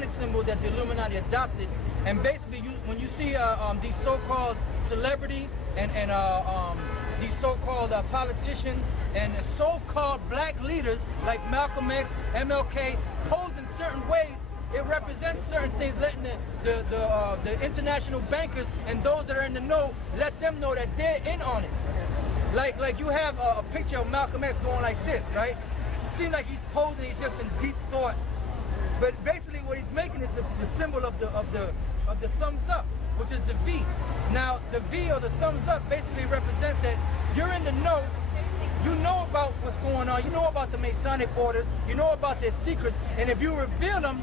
Masonic symbol that the Illuminati adopted. And basically, when you see these so-called celebrities and these so-called politicians and so-called black leaders like Malcolm X, MLK, pose in certain ways, it represents certain things, letting the international bankers and those that are in the know, let them know that they're in on it. Like you have a picture of Malcolm X going like this, right? Seems like he's posing, he's just in deep thought. But basically what he's making is the symbol of the thumbs up, which is the V. Now the V or the thumbs up basically represents that you're in the know, you know about what's going on, you know about the Masonic orders, you know about their secrets, and if you reveal them,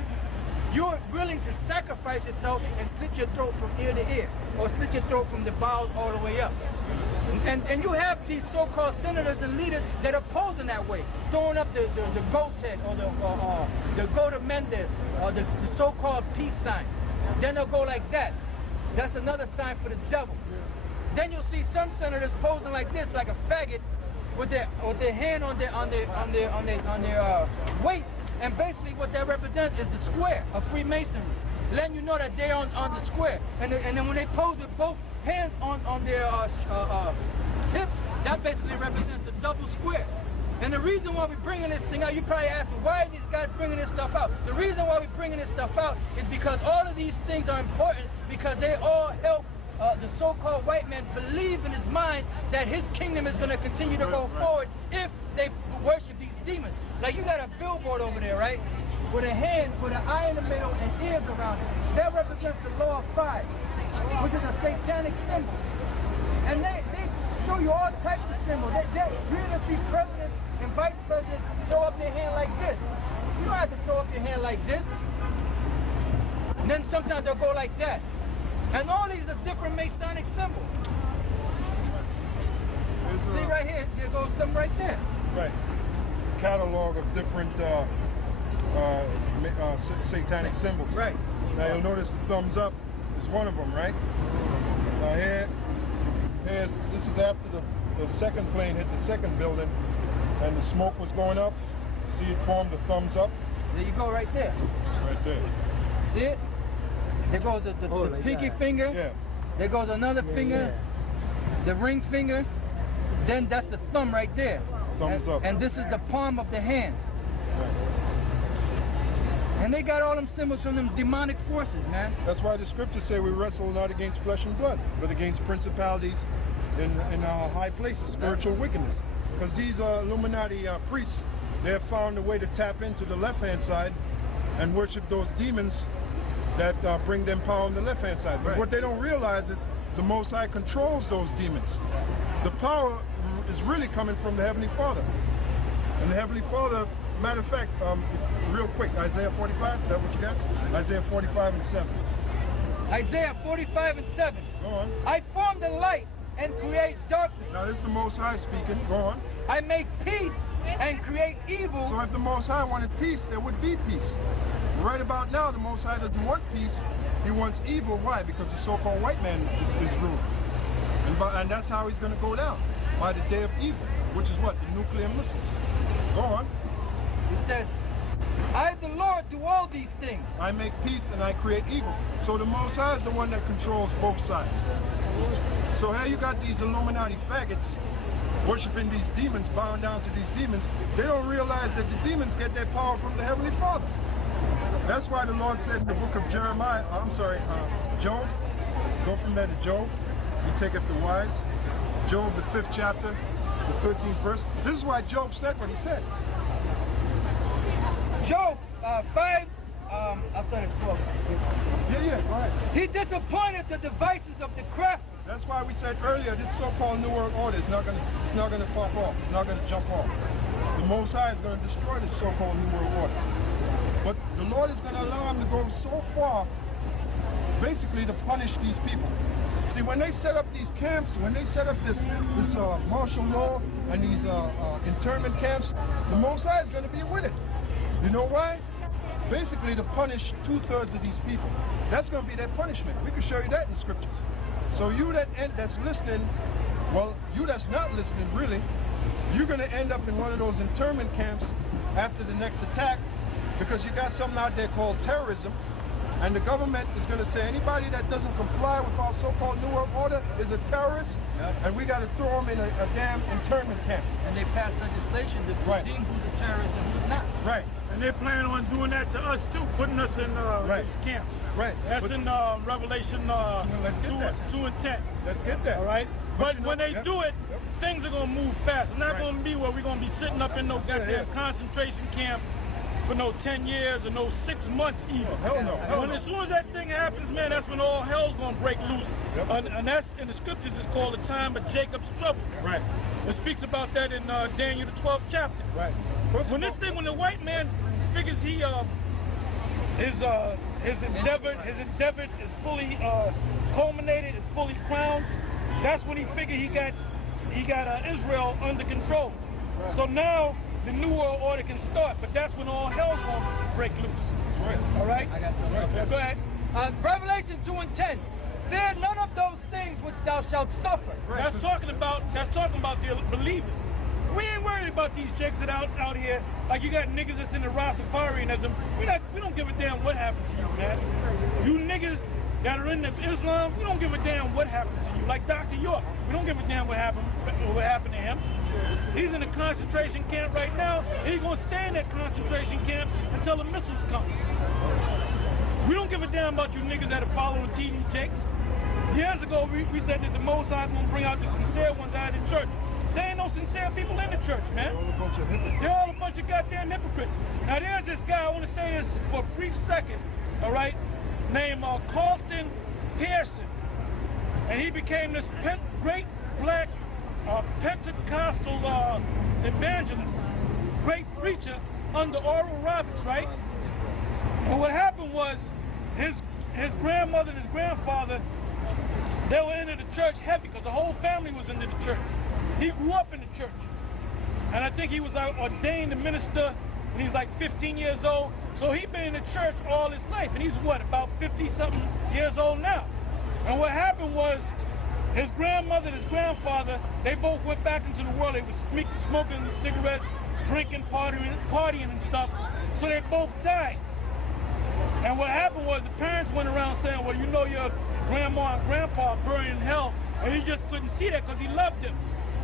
you're willing to sacrifice yourself and slit your throat from ear to ear, or slit your throat from the bowels all the way up. And you have these so-called senators and leaders that are posing that way, throwing up the goat's head or the goat of Mendes or the so-called peace sign. Then they'll go like that. That's another sign for the devil. Then you'll see some senators posing like this, like a faggot, with their hand on their waist. And basically what that represents is the square of Freemasonry, letting you know that they're on the square. And then when they pose with both hands on their hips, that basically represents the double square. And the reason why we're bringing this thing out, you're probably asking, why are these guys bringing this stuff out? The reason why we're bringing this stuff out is because all of these things are important, because they all help the so-called white man believe in his mind that his kingdom is going to continue to go forward if they worship these demons. Like you got a billboard over there, right? With a hand, with an eye in the middle and ears around it. That represents the law of 5, which is a satanic symbol. And they show you all types of symbols. You're going to see presidents and vice presidents throw up their hand like this. You don't have to throw up your hand like this. And then sometimes they'll go like that. And all these are different Masonic symbols. See right here, there goes some right there. Right. It's a catalog of different satanic symbols. Right. Now you'll notice the thumbs up is one of them, right? Now this is after the second plane hit the second building and the smoke was going up. See it formed the thumbs up? There you go, right there. Right there. See it? There goes the pinky finger. Yeah. There goes another finger. Yeah. The ring finger. Then that's the thumb right there. Thumbs up. And this is the palm of the hand. Right. And they got all them symbols from them demonic forces, man. That's why the scriptures say we wrestle not against flesh and blood, but against principalities in high places, spiritual wickedness. Because these Illuminati priests, they have found a way to tap into the left-hand side and worship those demons that bring them power on the left-hand side. But what they don't realize is the Most High controls those demons. The power is really coming from the Heavenly Father. And the Heavenly Father, matter of fact, real quick, Isaiah 45, is that what you got? Isaiah 45 and 7. Isaiah 45 and 7. Go on. I form the light and create darkness. Now this is the Most High speaking. Go on. I make peace and create evil. So if the Most High wanted peace, there would be peace. Right about now, the Most High doesn't want peace. He wants evil. Why? Because the so-called white man is ruling. And that's how he's going to go down, by the day of evil, which is what? The nuclear missiles. Go on. He says, I, the Lord, do all these things. I make peace and I create evil. So the Most High is the one that controls both sides. So here you got these Illuminati faggots worshiping these demons, bowing down to these demons. They don't realize that the demons get their power from the Heavenly Father. That's why the Lord said in the book of Jeremiah, Job, go from there to Job, you take it the wise. Job, the 5th chapter, the 13th verse. This is why Job said what he said. Job 5, I'll start at 12. Yeah, go ahead. He disappointed the devices of the crafty. That's why we said earlier, this so-called New World Order is not gonna pop off. It's not gonna jump off. The Most High is gonna destroy this so-called New World Order. But the Lord is gonna allow him to go so far, basically to punish these people. See, when they set up these camps, when they set up this martial law and these internment camps, the Most High is gonna be with it. You know why? Basically to punish 2/3 of these people. That's gonna be their punishment. We can show you that in the scriptures. So you that's listening, well, you that's not listening really, you're going to end up in one of those internment camps after the next attack, because you got something out there called terrorism, and the government is going to say anybody that doesn't comply with our so-called New World Order is a terrorist, and we got to throw them in a damn internment camp. And they passed legislation to deem who's a terrorist and who's not. Right. And they plan on doing that to us too, putting us in these camps. Right. That's in Revelation 2 and 10. Let's get that. All right. But you know, when they do it, things are going to move fast. It's not going to be where we're going to be sitting up in no goddamn concentration camp for no 10 years or no 6 months even. Hell no. As soon as that thing happens, man, that's when all hell's going to break loose. And that's in the scriptures, it's called the time of Jacob's trouble. Right. It speaks about that in Daniel the 12th chapter. Right. When the white man figures his endeavor is fully culminated, is fully crowned, that's when he figured he got Israel under control. Right. So now the New World Order can start, but that's when all hell's gonna break loose. Right. All right. I got something. Go ahead. Revelation 2 and 10. Fear none of those things which thou shalt suffer. Right. That's talking about the believers. We ain't worried about these chicks that out here. Like you got niggas that's in the Rastafarianism. We don't give a damn what happens to you, man. You niggas that are in the Islam, we don't give a damn what happens to you. Like Dr. York, we don't give a damn what happened to him. He's in a concentration camp right now, and he's gonna stay in that concentration camp until the missiles come. We don't give a damn about you niggas that are following TD Jakes. Years ago, we said that the Most High gonna bring out the sincere ones out of the church. There ain't no sincere people in the church, man. They're all a bunch of goddamn hypocrites. Now there's this guy, I want to say this for a brief second, all right, named Carlton Pearson. And he became this great black Pentecostal evangelist, great preacher under Oral Roberts, right? And what happened was his grandmother and his grandfather, they were into the church heavy because the whole family was into the church. He grew up in the church. And I think he was ordained a minister when he was like 15 years old. So he'd been in the church all his life. And he's what, about 50-something years old now. And what happened was his grandmother and his grandfather, they both went back into the world. They were smoking cigarettes, drinking, partying and stuff. So they both died. And what happened was the parents went around saying, well, you know your grandma and grandpa burned in hell. And he just couldn't see that because he loved them.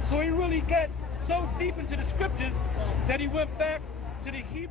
So he really got so deep into the scriptures that he went back to the Hebrew.